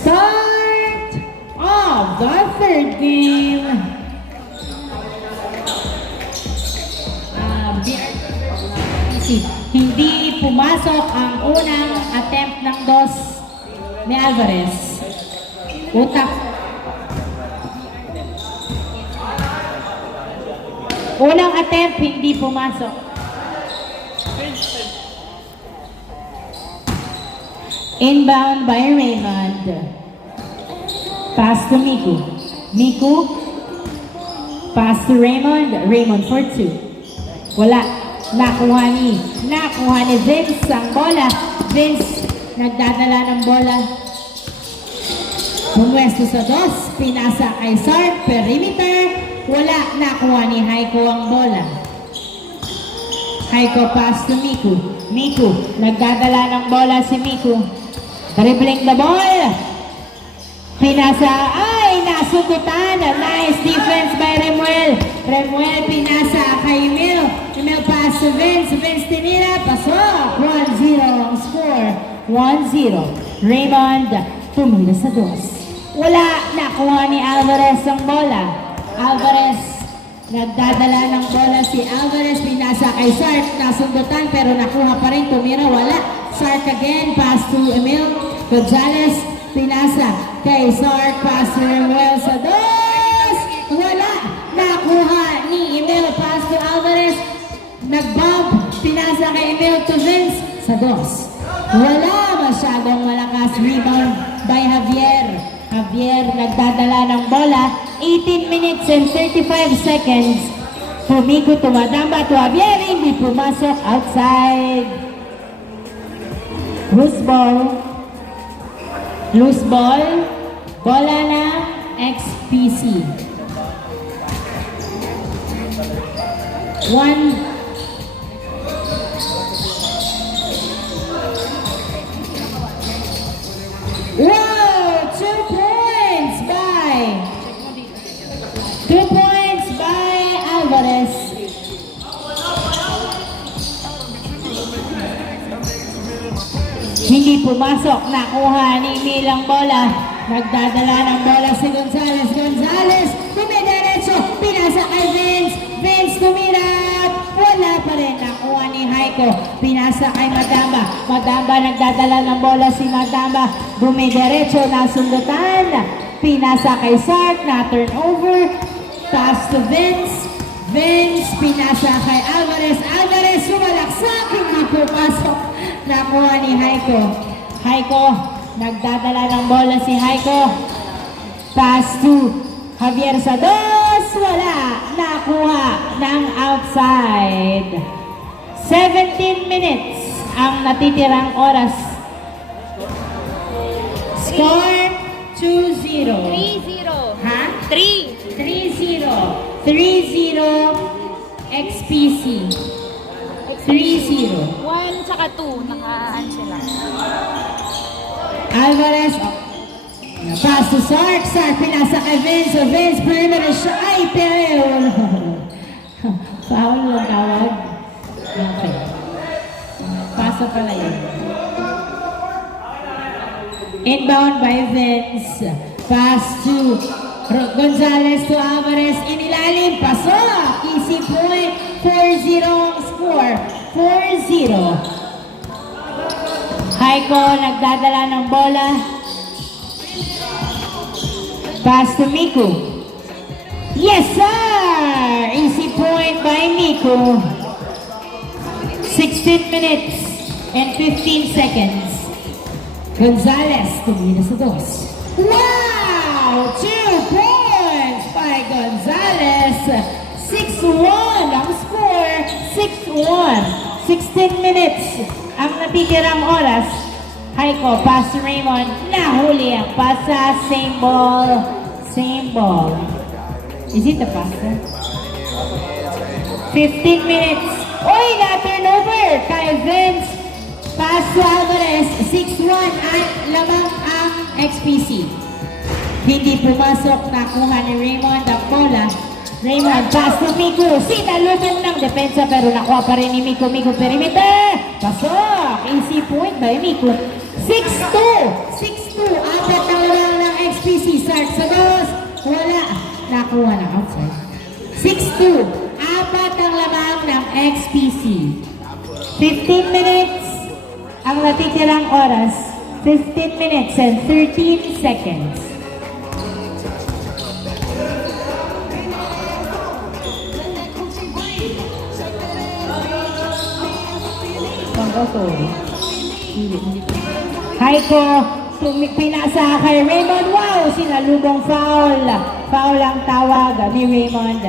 Start of the third game. Hindi pumasok ang unang attempt ng dos ni Alvarez. Utak. Unang attempt, hindi pumasok. Inbound by Raymond. Pass to Miku. Miku. Pass to Raymond. Raymond for two. Wala. Nakuha ni Vince ang bola. Vince nagdadala ng bola. Pumwesto sa dos. Pinasa kay Sark. Perimeter. Wala. Nakuha ni Haiko ang bola. Haiko pass to Miku. Miku. Nagdadala ng bola si Miku. Dribbling the ball. Pinasa. Ay! Nasukutan. Nice defense by Remuel. Remuel pinasa kay Emil. Emil pass to Vince. Vince tinira. Pasok. 1-0 ang score. 1-0. Raymond tumira sa dos. Wala. Nakuha ni Alvarez ang bola. Alvarez. Nagdadala ng bola si Alvarez. Pinasa kay Sark. Nasundutan pero nakuha pa rin. Tumira. Wala. Sark again. Pass to Emil. Gonzalez. Pinasa kay Sark. Pass to Remuel sa dos. Wala. Nakuha ni Emil. Pass to Alvarez. Nag-bump. Pinasa kay Emil to Vince sa dos. Wala. Masyadong malakas. Rebound by Javier. Javier nagdadala ng bola. 18 minutes and 35 seconds. Pumiko tumadamba to Javier. Hindi pumasok outside. Loose ball. Loose ball. Bola na XPC. Wow! 2 points by Alvarez. Hindi pumasok. Nakuha ni Emil ang bola. Nagdadala ng bola si Gonzalez. Gonzalez tumidiretso. Pinasa kay Vince. Vince tumirat. Wala pa rin. Nakuha ni Haiko. Pinasa kay Madamba. Madamba nagdadala ng bola si Madamba. Dumidiretso. Nasundutan. Pinasa kay Sark. Na turnover. Pass to Vince. Vince. Pinasa kay Alvarez. Alvarez sumalaksak. Hindi pumasok. Nakuha ni Haiko. Haiko. Nagdadala ng bola si Haiko. Pass to Javier sa dos. Wala. Nakuha ng outside. 17 minutes ang natitirang oras. Score 2-0. 3-0. Ha? 3. 3-0. 3-0 XPC. 3-0. 1 tsaka 2. Nakaan sila. Alvarez. Pass to Sark. Sark pinasa kay Vince. So Vince perimeter siya. Ay, pero. Foul lang tawag. Okay. Pasa pala yun. Inbound by Vince. Pass to Gonzalez to Alvarez. Inilalim. Pasok. Easy point. 4-0 ang score. 4-0. Haiko nagdadala ng bola. Pass to Miku. Yes, sir! Easy point by Miku. 16 minutes and 15 seconds. Gonzalez tumira sa dos. Wow! 2 points by Gonzalez. 6-1 ang score. 6-1. 16 minutes ang natitirang oras. Haiko, pass to Raymond. Nahuli ang pasa. Same ball. Same ball. Is it a pasa? 15 minutes. Oy, na-turnover kay Vince. Pass to Alvarez. 6-1 at lamang ang XPC. Hindi pumasok. Nakuha ni Raymond ang bola. Raymond, pass to Miku. Sinalubong ng depensa pero nakuha pa rin ni Miku. Miku perimeter. Pasok. Easy point by Miku. 6-2. 6-2. Apat na 15 minutes ang natitirang oras. 15 minutes and 13 seconds. Haiko, pinasa kay Raymond. Wow, sinalubong foul. Foul ang tawag ni Raymond.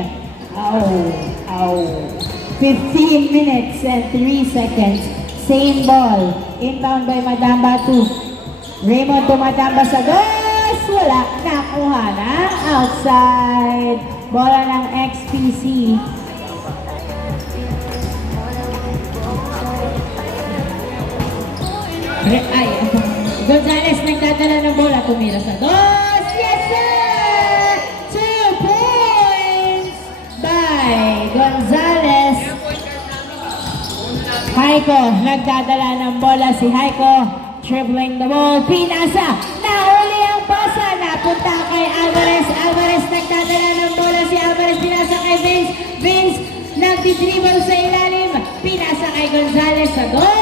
Ow. 15 minutes and 3 seconds. Same ball. Inbound by Madamba to Raymond to Madamba sa dos. Wala. Nakuha na. Outside. Bola ng XPC. Gonzales nagdadala ng bola, tumira sa dos. Yes, sir! 2 points by Gonzales. Haiko, nagdadala ng bola si Haiko. Dribbling the ball, pinasa. Nahuli ang pasa, napunta kay Alvarez. Alvarez nagdadala ng bola si Alvarez, pinasa kay Vince. Vince nagdi-dribble sa ilalim. Pinasa kay Gonzales sa dos.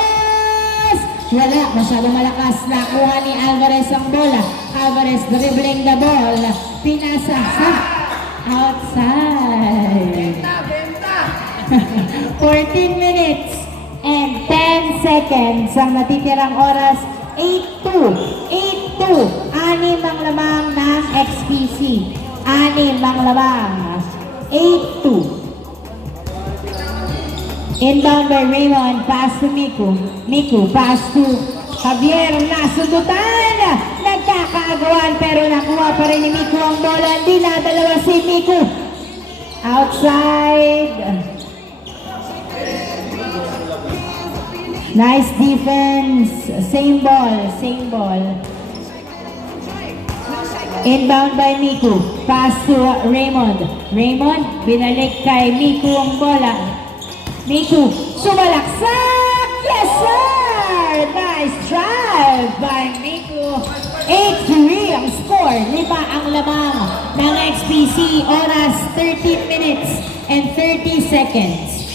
Wala, masyadong malakas. Nakuha ni Alvarez ang bola. Alvarez dribbling the ball. Pinasa sa outside. 14 minutes and 10 seconds ang natitirang oras. 8-2. 8-2. 6 ang lamang ng XPC. 6 ang lamang. 8-2. Inbound by Raymond, pass to Miku. Miku, pass to Javier, nasudutan! Nagkakaagawan pero nakuha pa rin ni Miku ang bola. Hindi na dalawa si Miku. Outside. Nice defense. Same ball, same ball. Inbound by Miku. Pass to Raymond. Raymond, binalik kay Miku ang bola. Miku, sumalaksak! Yes, sir! Nice drive by Miku. 8-3 ang score. 5 ang lamang ng XPC. Oras 13 minutes and 30 seconds.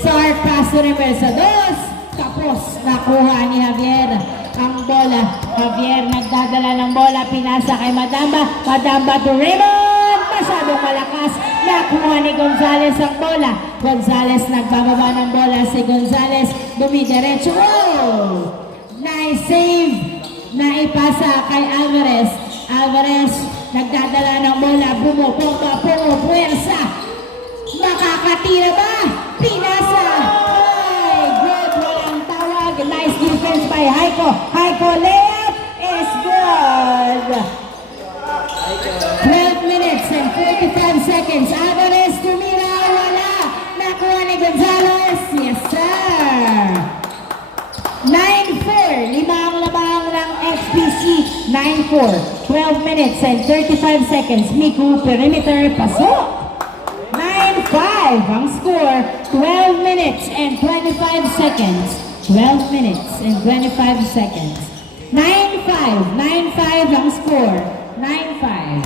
Sark pass to River sa dos. Tapos, nakuha ni Javier ang bola. Javier nagdadala ng bola. Pinasa kay Madamba. Madamba to Raymond. Masyadong malakas. Nakuha ni Gonzales ang bola. Gonzales nagbababa ng bola. Si Gonzales dumidiretso. Oh! Nice save. Naipasa kay Alvarez. Alvarez nagdadala ng bola. Bumupomba. Pumupuwersa. Makakatira ba? Pinasa. Ay, good. Walang tawag. Nice defense by Haiko. Haiko layup is good. 12 minutes and 45 seconds. Alvarez tumira. Wala. Nakuha ni Gonzales. Yes, sir. 9-4. 5 ang labang ng XPC. 9-4. 12 minutes and 35 seconds. Miku, perimeter, pasok. 9-5 ang score. 12 minutes and 25 seconds. 12 minutes and 25 seconds. 9-5. 9-5 ang score. 9-5.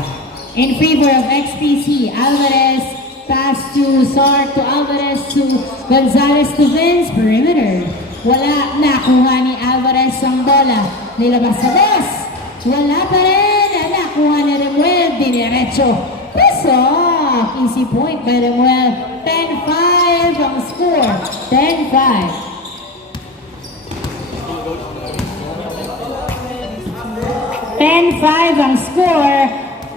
In favor of XPC, Alvarez, pass to Sark to Alvarez to Gonzales to Vince, perimeter. Wala, nakuha ni Alvarez ang bola. Nilabas sa dos. Wala pa rin. Nakuha ni Remuel, diniretso. Pasok. Easy point by Remuel. 10-5 ang score. 10-5. 10-5 ang score.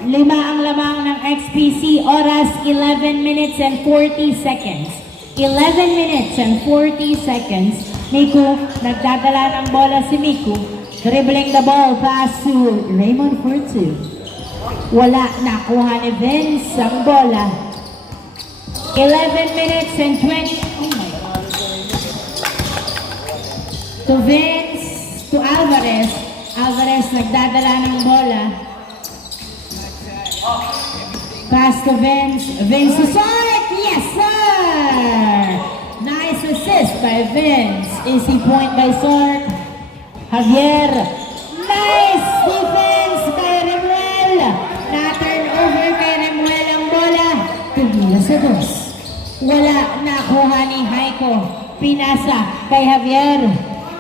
5 ang lamang ng XPC. Oras 11 minutes and 40 seconds. 11 minutes and 40 seconds. Miku, nagdadala ng bola si Miku. Dribbling the ball, pass to Raymond for 2. Wala, nakuha ni Vince ang bola. 11 minutes and 20. Oh my God. To Vince, to Alvarez. Alvarez nagdadala ng bola. Pass to Vince. Vince to Sark. Yes, sir! Nice assist by Vince. Easy point by Sark. Javier. Nice defense by Remuel. Na-turn over kay Remuel ang bola. Tumila sa dos. Wala, nakuha ni Haiko. pinasa kay Javier.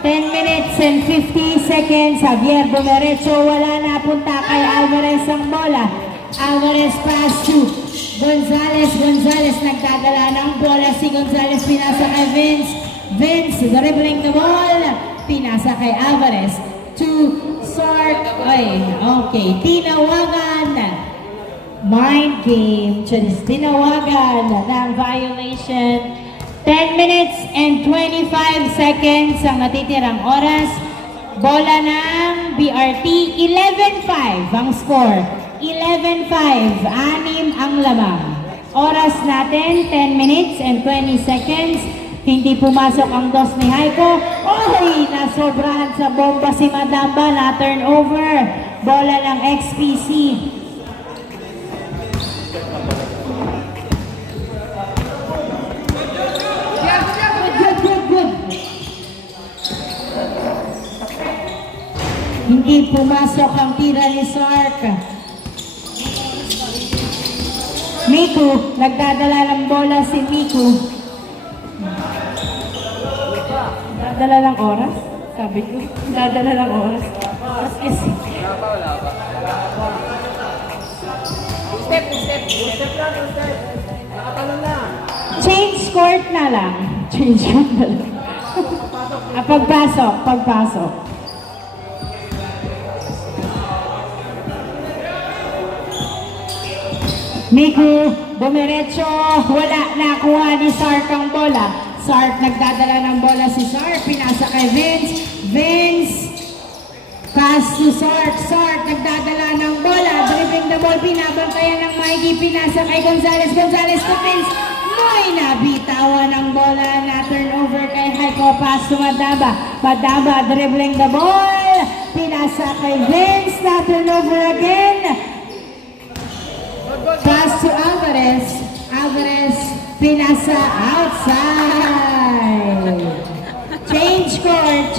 10 minutes and 50 seconds. Javier dumiretso, wala na, punta kay Alvarez ang bola. Alvarez pass to Gonzales. Gonzales nagdadala ng bola. Si Gonzales pinasa kay Vince. Vince dribbling the ball. Pinasa kay Alvarez to Sark. Ay, okay. Tinawagan. Mind game. Tinawagan ng violation. 10 minutes and 25 seconds ang natitirang oras. Bola ng BRT. 11-5 ang score. 11-5. 6 ang lamang. Oras natin, 10 minutes and 20 seconds. Hindi pumasok ang dos ni Haiko. Oy! Nasobrahan sa bomba si Madamba na turnover. Bola ng XPC. Good. Hindi pumasok ang tira ni Sark. Miku, nagdadala ng bola si Miku. Dadala ng oras? Sabi ko, dadala ng oras. Kasi change court na lang. Change court na lang. Pagpasok. Miku, bumiretso, wala, nakuha ni Sark ang bola. Sark, nagdadala ng bola si Sark, pinasa kay Vince. Vince, pass to Sark. Sark, nagdadala ng bola, dribbling the ball, pinabantayan ng Mikey, pinasa kay Gonzales. Gonzales to Vince, may nabitawan ng bola na turnover kay Haiko, pass to Madaba. Madaba, dribbling the ball, pinasa kay Vince, na turnover again. Pass to Alvarez. Alvarez, pinasa outside. Change court.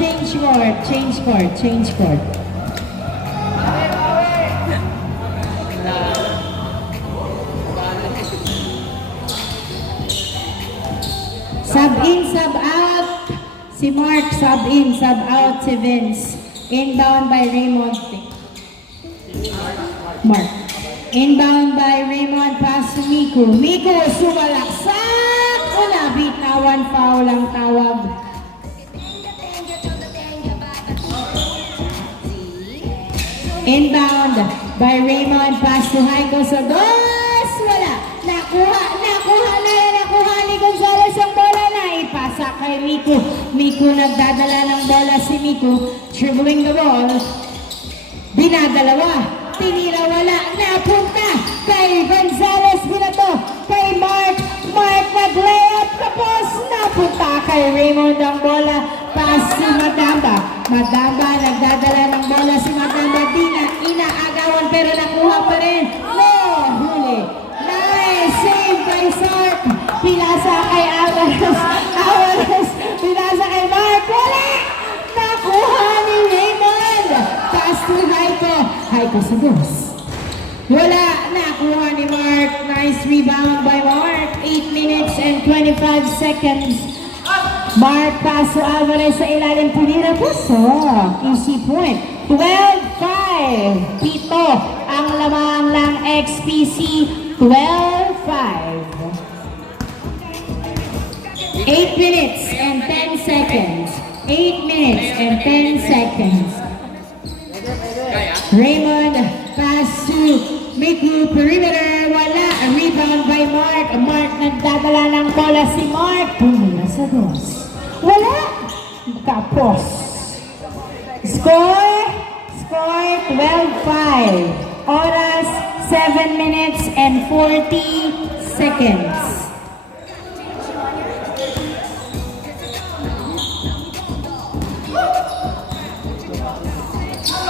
Sub in, sub out. Si Mark, sub in, sub out si Vince. Inbound by Raymond. Mark. Inbound by Raymond, pass to Miku. Miku, sumalaksak! Wala, bitawan, foul ang tawag. Inbound by Raymond, pass to Haiko sa dos! Wala, nakuha ni Gonzales ang bola na ipasa kay Miku. Miku, nagdadala ng bola si Miku, dribbling the ball. Binadalawa. Tinira, wala, napunta kay Gonzales, binato kay Mark. Mark nag-layup, tapos napunta kay Raymond ang bola. Pass si Madamba. Madamba, nagdadala ng bola si Madamba. Inaagawan pero nakuha pa rin. No, huli. Nice save kay Sark. Pinasa kay Alvarez. Alvarez, pinasa kay Mark. Wala! Nakuha ni Raymond. Pass to Haiko. Haiko sa dos. Wala, nakuha ni Mark. Nice rebound by Mark. 8 minutes and 25 seconds. Mark pass to Alvarez sa ilalim, tinira po sa easy point. 12-5. Pito ang lamang ng XPC. 12-5. 8 minutes and 10 seconds. 8 minutes and 10 seconds. Raymond pass to Miku, perimeter, wala. Rebound by Mark. Mark, nagdadala ng bola si Mark. Pumula sa dos. Wala. Tapos. Score 12-5. Oras, 7 minutes and 40 seconds.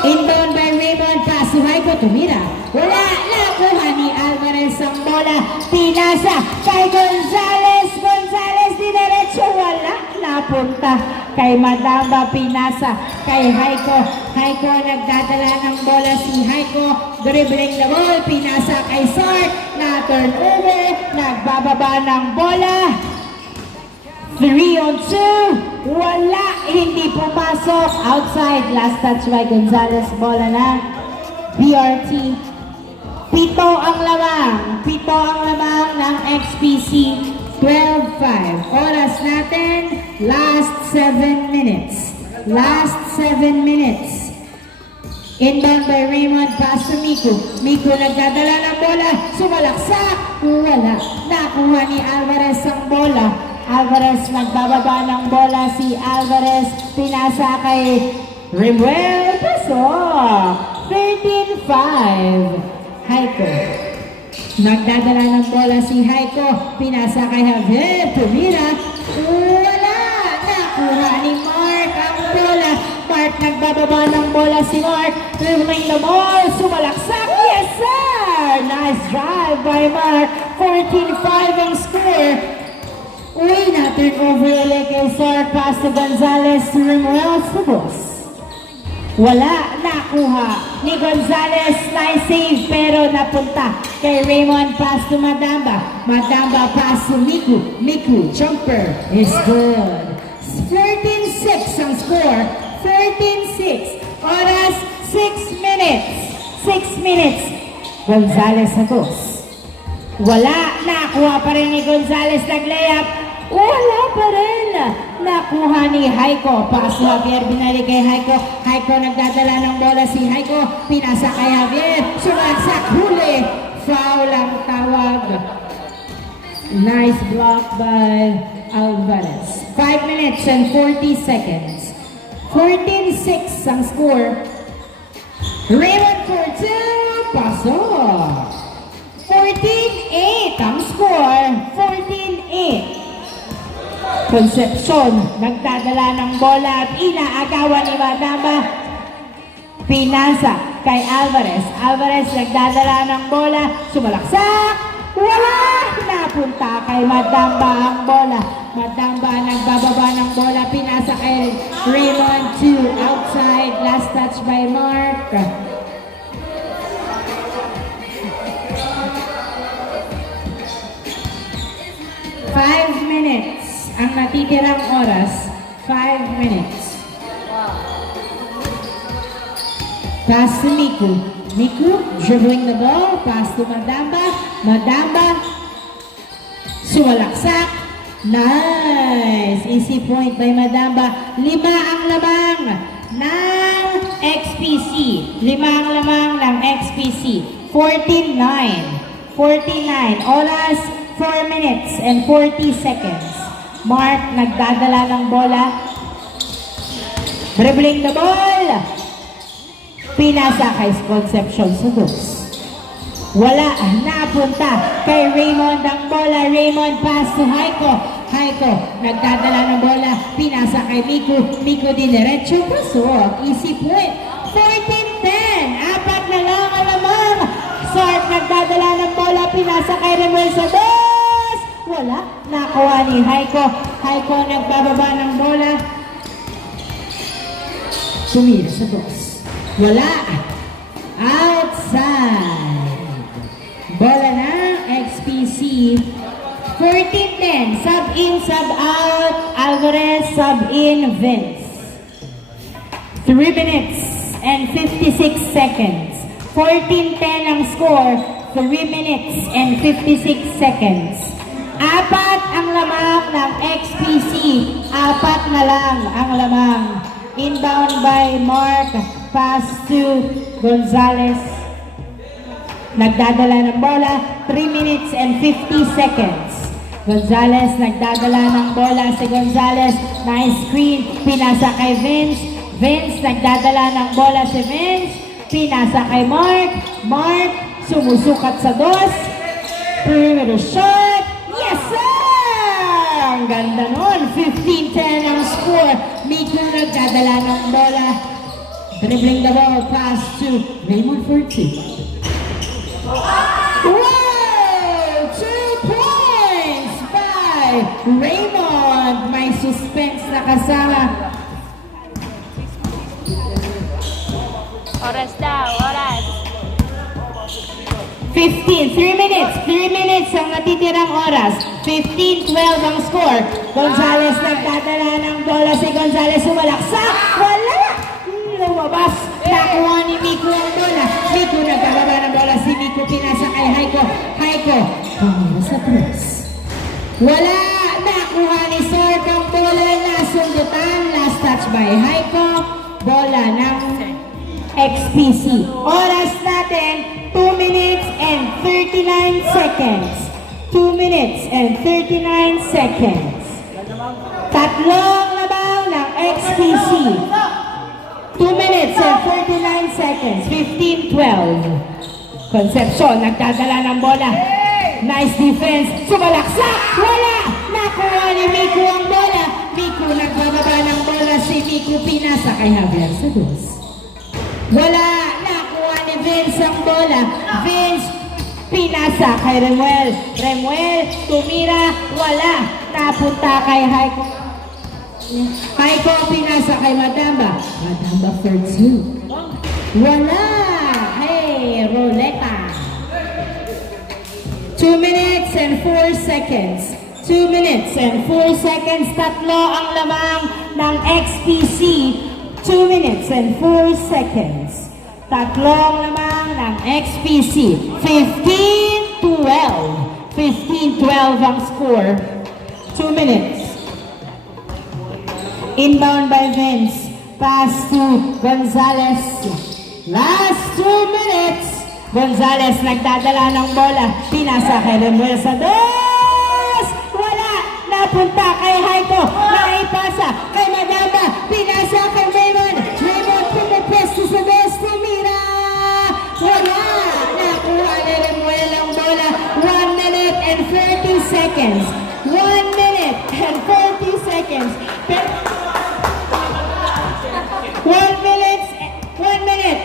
Inbound by Raymond, pass to Haiko, tumira. Wala, nakuha ni Alvarez ang bola. Pinasa kay Gonzales. Gonzales, dinerecho, wala. Napunta kay Madamba, pinasa kay Haiko. Haiko, nagdadala ng bola si Haiko. Dribbling the ball, pinasa kay Sark. Na turnover, nagbababa ng bola. 3 on 2. Wala. Hindi pumasok. Outside. Last touch by Gonzales. Bola na. BRT. 7 ang lamang. 7 ang lamang ng XPC. 12-5. Oras natin. Last 7 minutes. Last 7 minutes. Inbound by Raymond, pass to Miku. Miku nagdadala ng bola, sumalaksak, wala. Nakuha ni Alvarez ang bola. Alvarez nagbababa ng bola, si Alvarez pinasa kay Rimuel, pasok. 13-5. Haiko. Nagdadala ng bola si Haiko, pinasa kay Javier, tumira, wala. Nakuha ni Mark ang bola. Mark nagbababa ng bola si Mark. Dribbling the ball. Sumalaksak. Yes, sir! Nice drive by Mark. 14-5 ang score. Uy, na-turn over ulit kay Sir. Pass to Gonzales. Rimuel Subos. Wala. Nakuha ni Gonzales. Nice save pero napunta kay Raymond. Pass to Madamba. Madamba pass to Miku. Miku. Jumper is good. 14-6 ang score. 14-6. Oras, 6 minutes. 6 minutes. Gonzales Santos. Wala. Nakuha pa rin ni Gonzales. Nag-layup. Wala pa rin. Nakuha ni Haiko. Pass to Javier. Binali kay Haiko. Haiko nagdadala ng bola si Haiko. Pinasa kay Javier. Sumaksak. Huli. Foul ang tawag. Nice block by Alvarez. 5 minutes and 40 seconds. 14-6 ang score. Raymond for 2. Pasok. 14-8 ang score. 14-8. Concepcion nagdadala ng bola at inaagawan ni Madamba. Pinasa kay Alvarez. Alvarez nagdadala ng bola. Sumalaksak. Wala! Napunta kay Madamba ang bola. Madamba nagbababa ng bola. Pinasa kay Raymond to outside. Last touch by Mark. Five minutes ang natitirang oras. 5 minutes. Pass to Miku. Miku dribbling the ball. Pass to Madamba. Madamba. Sumalaksak. Nice. Easy point by Madamba. 5 ang lamang ng XPC. 5 ang lamang ng XPC. 14-9. 49. Oras 4 minutes and 40 seconds. Mark nagdadala ng bola. Dribbling the ball. Pinasa kay Concepcion Santos. Wala, napunta kay Raymond ang bola. Raymond pass to Haiko. Haiko, nagdadala ng bola. Pinasa kay Miku. Miku dinerecho, pasok. Easy point. 14-10. 4 na lang ang lamang. Sark nagdadala ng bola. Pinasa kay Remuel Santos. Wala, nakuha ni Haiko. Haiko nagbababa ng bola. Tumira Santos. Wala. Outside. Bola na, XPC. 14-10. Sub in, sub out. Alvarez, sub in, Vince. 3 minutes and 56 seconds. 14-10 ang score. 3 minutes and 56 seconds. 4 ang lamang ng XPC. 4 na lang ang lamang. Inbound by Mark. Pass to Gonzales. Nagdadala ng bola. 3 minutes and 50 seconds. Gonzales nagdadala ng bola. Si Gonzales. Nice screen. Pinasa kay Vince. Vince nagdadala ng bola si Vince. Pinasa kay Mark. Mark sumusukat sa dos. Perimeter shot. Yes, sir! Ang ganda nun. 15-10 ang score. Miku nagdadala ng bola. Dribbling the ball, pass to Raymond for 2. Wow! 2 points by Raymond. May suspense na kasama. Oras daw, oras. 15, 3 minutes. 3 minutes ang natitirang oras. 15-12 ang score. Gonzales nagdadala ng bola. Si Gonzales sumalaksak. Wala! Lumabas. Nakuha ni Miko ang bola. Miko nagbababa ng bola. Si Miko pinasa kay Haiko. Haiko. Pumira sa press. Wala! Nakuha ni Sark ang bola. Nasundutan. Last touch by Haiko. Bola ng XPC. Oras natin, 2 minutes and 39 seconds. 2 minutes and 39 seconds. Tatlong labaw ng XPC. 2 minutes and 39 seconds. 15-12. Concepcion, nagdadala ng bola. Nice defense. Sumalaksak! Wala! Nakuha ni Miko ang bola. Miko nagbababa ng bola. Si Miko pinasa kay Javier Sados. Wala! Nakuha ni Vince ang bola. Vince pinasa kay Remuel. Remuel tumira. Wala! Napunta kay Haiko. Haiko pinasa kay Madamba. Madamba for 2. Wala! Hey, Roleta. 2 minutes and 4 seconds. 2 minutes and 4 seconds. Tatlo ang lamang ng XPC. 2 minutes and 4 seconds. Tatlong lamang ng XPC. 15-12. 15-12 ang score. 2 minutes. Inbound by Vince. Pass to Gonzales. Last 2 minutes. Gonzales nagdadala ng bola. Pinasa kay Remuel Sados. Wala. Napunta kay Haiko. Naipasa kay Madamba. Pinasa kay Raymond. Raymond pumipwesto sa Sados. Tumira. Wala. Nakuha ni Remuel ang bola. 1 minute and 30 seconds. 1 minute and 40 seconds. 1 minute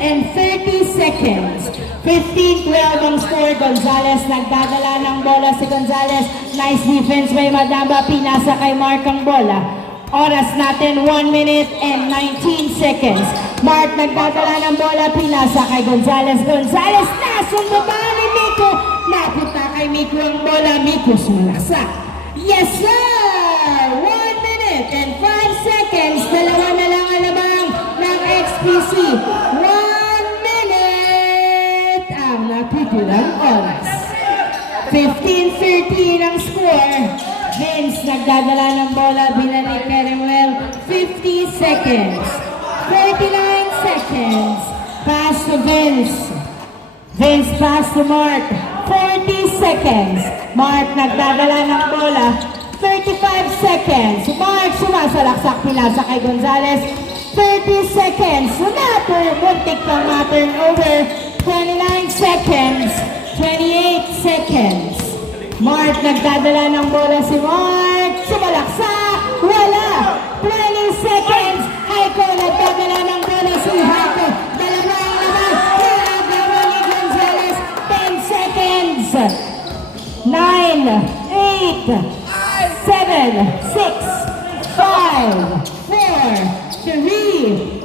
and 30 seconds. 15-12 ang score. Gonzales nagdadala ng bola. Si Gonzales, nice defense by Madamba. Pinasa kay Mark ang bola. Oras natin, 1 minute and 19 seconds. Mark nagdadala ng bola. Pinasa kay Gonzales. Gonzales, nasundutan ni Miko. Napunta kay Miko ang bola. Miko sumalaksak. Yes, sir! 1 minute and 5 seconds. Dalawa na lang ang labang ng XPC. 1 minute ang napipilang oras. 15-13 ang score. Vince nagdadala ng bola. Binalik kay Remuel. 50 seconds. 49 seconds. Pass to Vince. Vince pass to Mark. 40 seconds. Mark nagdadala ng bola. 35 seconds. Mark sumasalaksak. Pinasa kay Gonzales. 30 seconds. Muntik pang ma-turnover. 29 seconds. 28 seconds. Mark nagdadala ng bola si Mark. Sumalaksak. Wala. 20 seconds. Haiko nagdadala ng bola si Haiko. Dalawang naman. Nagawa ni Gonzales. 10 seconds. 9, 8, 7, 6, 5, 4, 3,